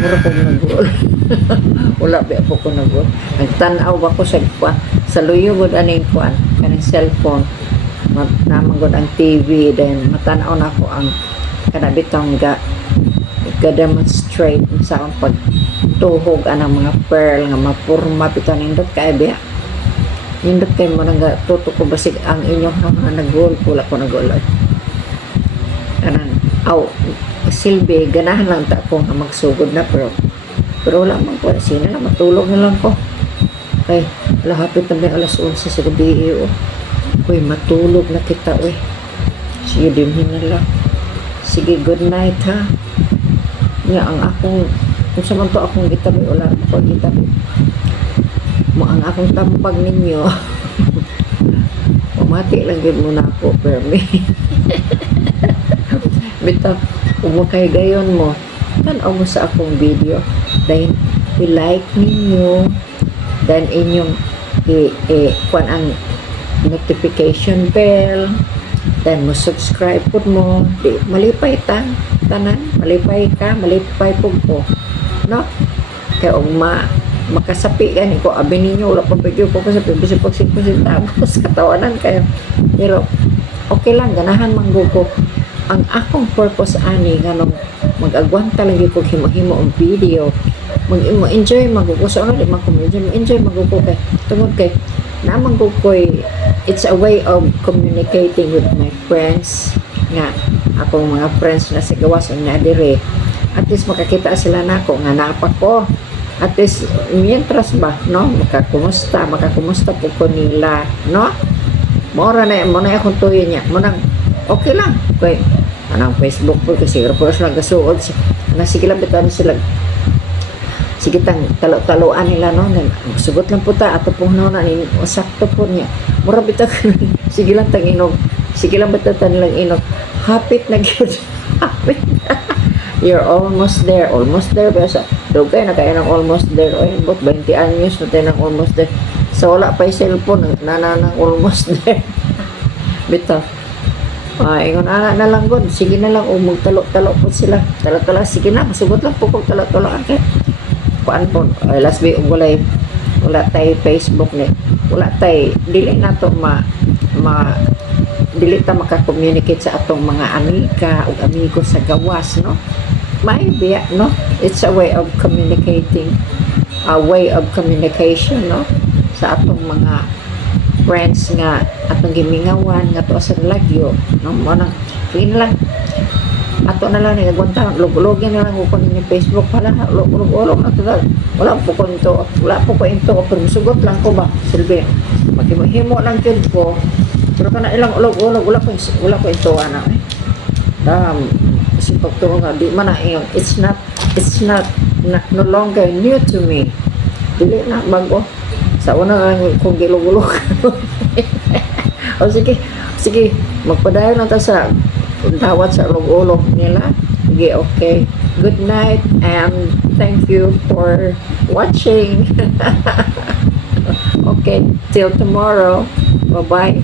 Mura ko nag-goal. Wala ba ako ko nag-goal. Nagtanaw ako sa luyugod aning kuan kaning cellphone. Namangod ang TV, then matanaw na ako ang kanabitong ga-demonstrate sa akong pagtuhog anang mga pearl nga mapurma bitaw nindot kay biya. Nindot kay mo nang tuto ko basig ang inyong nag-goal, wala ko nag-goal. Kanan silbi ganahan lang ta ko nga magsugod na, pero wala man po sina na matulog na lang ko kay lahapit na may alas 11 sa gabi. Uy, matulog na kita sige dimhin na lang, sige good night ha nga ang akong kung sa man to akong gitabi wala ko gitabi mo ang akong tampag ninyo. Pamati lang yun muna ako pero bitaw umakay gayon mo tanaw mo sa akong video, then i-like ninyo, then inyong kuan ang notification bell, then mo subscribe po mo, di malipay tanan malipay ka, malipay po ko no, kaya makasapi gani ko abi ninyo wala pa video ko kasi bisip pag 5 centavos katawanan kayo, pero okay lang ganahan manggugo. Ang akong purpose ani nganong mag-agwanta lang gyud ko himo-himo ang video, mag-enjoy magugo sa di man ko enjoy magugo kay tungod kay namang koy it's a way of communicating with my friends nga akong mga friends na sa gawas na dire, at least makakita sila nako nga napa ko, at least mientras ba no makakumusta po ko nila no, mora na mo na akong tuyo niya mo nang okay lang kay anang Facebook po kasi pero sila gasuod na sige lang bitan sila sige tang talo-taloan nila no, sugot lang po ta ato pong na ni sakto po niya mura bitaw sige lang tang inog, sige lang bitaw nilang inog hapit na gyud hapit. You're almost there besa dugay na kay nang almost there but 20 anyos na tayo nang almost there, so wala pa yung cellphone nang almost there. Bitaw ingon ana na lang god, sige na lang magtalo-talo po sila, talo-talo sige na masugot lang po kung talo-taloan kay kuan po last week wala tay Facebook ni wala tay dili na to dili ta maka-communicate sa atong mga amiga ug amigo sa gawas no, may biya no, it's a way of communicating, a way of communication no sa atong mga friends nga atong gimingawan nga to sa lagyo no, mo nang lang ato na lang nagagwanta log-login na lang ko ni Facebook pala log-log na to wala po ko into pero sugot lang ko ba silbi maghimo lang jud ko pero kana ilang ulog wala ko into ana kasi pagtuo nga di man na iyon it's not no longer new to me, dili na bago sa una lang kung gilugulog. O sige magpadayon na ta sa tawat sa ulog nila. Sige, okay, good night and thank you for watching. Okay, till tomorrow, bye bye.